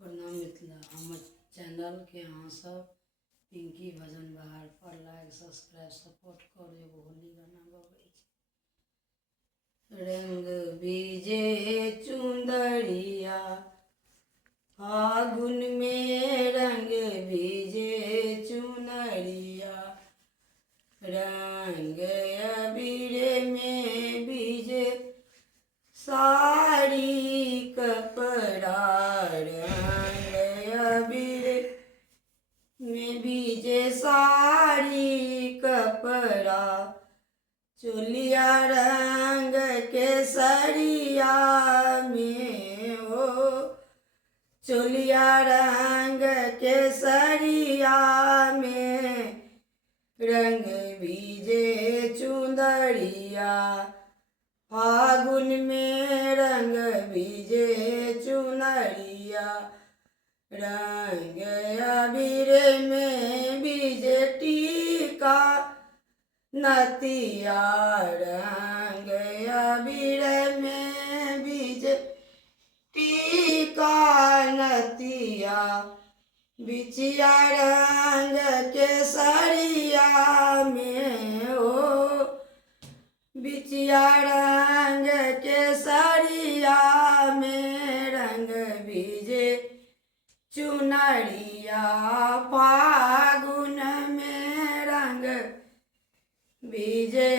प्रणाम मिथिला हमर चैनल के अहाँ सब पिंकी भजन बहार पर लाइक सब्सक्राइब सपोर्ट करू। एगो होली गाना गबै छी। रंग बीजे चुंदरिया फागुन में, रंग बीजे चुनरिया रंग अबीर में बीजे साड़ी कपड़ा, रंग अबीर में बीजे साड़ी कपड़ा, चोलिया रंग केसरिया में हो, चोलिया रंग केसरिया में रंग बीजे चुंदरिया फागुन में, रंग बीजे चुनरिया रंग अबीर में बीजे टीका नतिया, रंग अबीर में बीजे टीका नतिया, बिछिया रंग केसरिया में हो, बिछिया रंग केसरिया में रंग बीजे चुनरिया फागुन में, रंग बीजे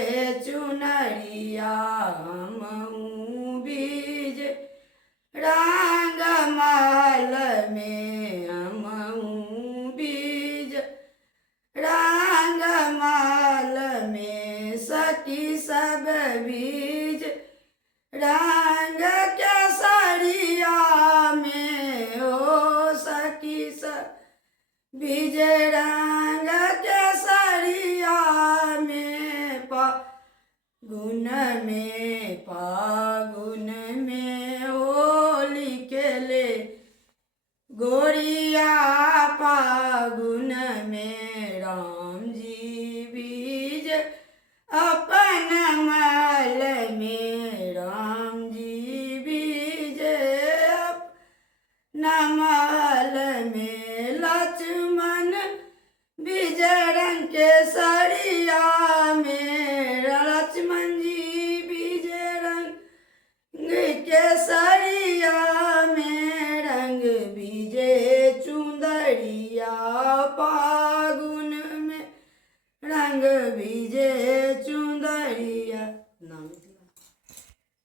चुनरिया हमहूँ बीज रंग महल में, हमहूँ बीज रंग महल में, सखी सब बीज रंग केसरिया में हो, सखी सब बीज रंग केसरिया में फागुन में, फागुन में होली खेले गोरिया फागुन में।